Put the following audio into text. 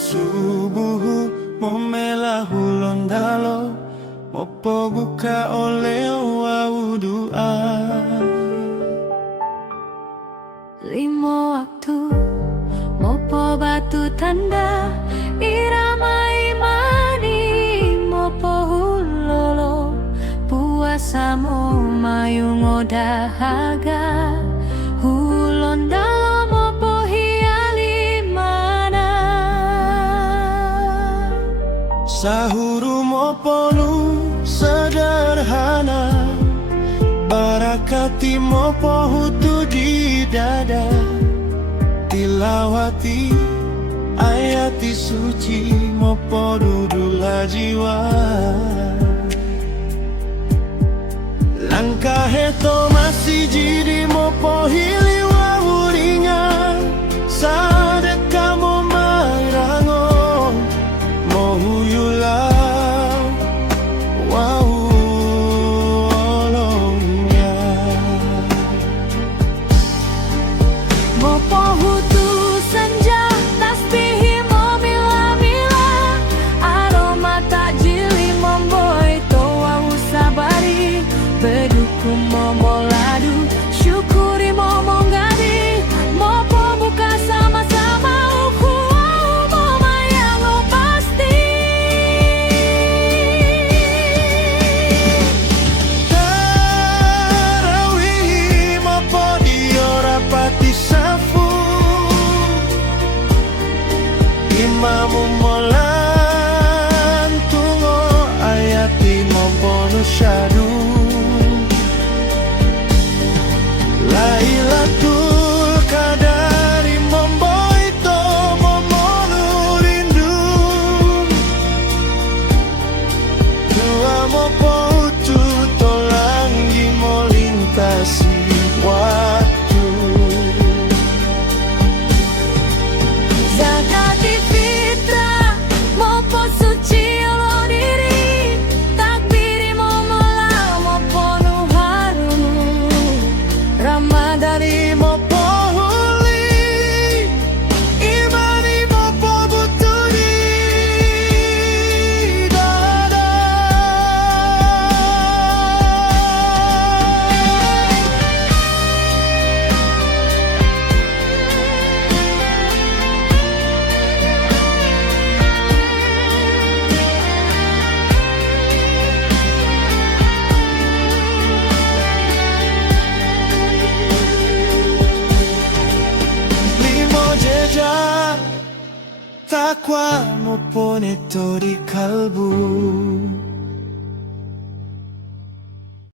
subuh momela hulondalo mopo buka oleh wudua. Limo waktu mopo batu tanda irama imani mopo hulolo puasa mo mayung dahaga hulondalo mopo hiali mana Sahuru moponu sederhana barakati mopo hutu di dada tilawati ayati suci mopo dudula jiwa langkah heto masih jadi mopo hili wawuringa sadeka mo mairango mo huyula wawolongnya mopo hutu senja tasbih mo mila-mila aroma takjili momboi toa usabari bedukku momo ladu syukuri momo ngadi mopo buka sama-sama uku momo yang lo pasti tarawih mopo diora pati safu imamu molan tungo ayati mopo nusyadu Lailatul Qadari memboito momolu rindu Dua mopo utu tolangi molintasi waktu zakati fitrah mopo suci olo diri takbiri momola mopo nuharu Ramadhani mopo huli imani mopo buturi dada Takwa mopo neto di kalbu